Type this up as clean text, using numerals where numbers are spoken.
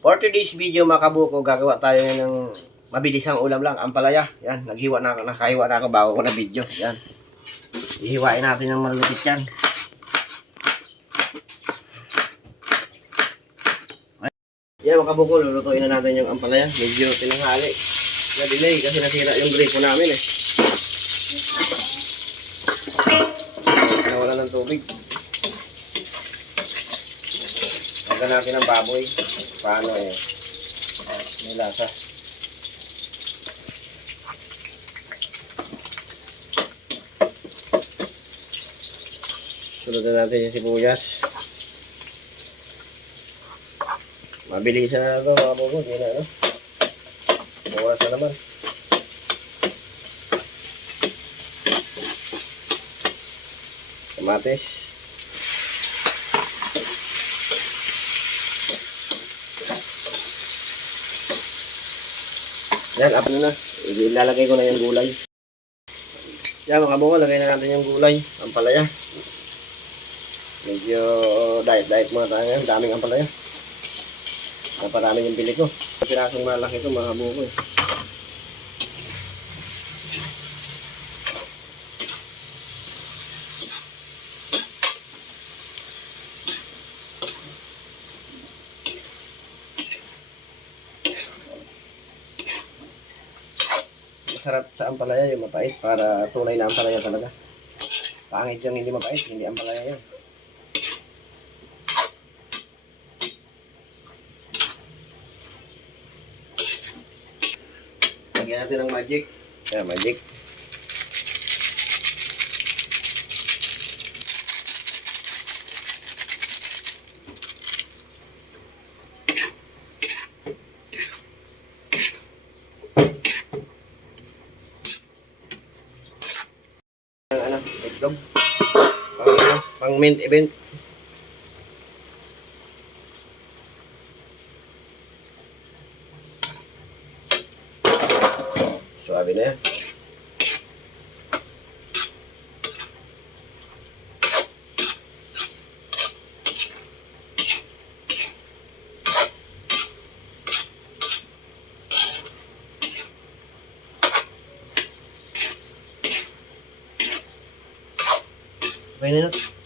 For today's video mga kabuko, gagawa tayo ng mabilisang ulam lang, ampalaya. Yan, nakahiwa na ako bago ko na video. Yan. Ihiwain natin ng malulupit yan. Yan mga kabuko, lulutuin na natin yung ampalaya. Medyo tinanghali. Na-delay kasi nasira yung gripo namin eh. Nawala ng tubig. Lagyan natin ng baboy. Paano eh? May lasa. Sunod natin yung sibuyas. Mabilisan na ito mga bubo. Hindi na ano. Oras na naman. Kamatis. Yan, up na. Ilalagay ko na yung gulay. Yan mga bubo, lagay na natin yung gulay. Ampalaya. Medyo diet muna tayo ngayon. Daming ampalaya. Naparami yung bili ko. Pirasong malaki ito mga buko eh. Masarap sa ampalaya yung mapait para tunay na ampalaya talaga. Pangit yung hindi mapait, hindi ampalaya yan. Lagyan natin ng magic. Ayan, magic. Itlog. Pang mint event. Suabe na yan. Okay na yun.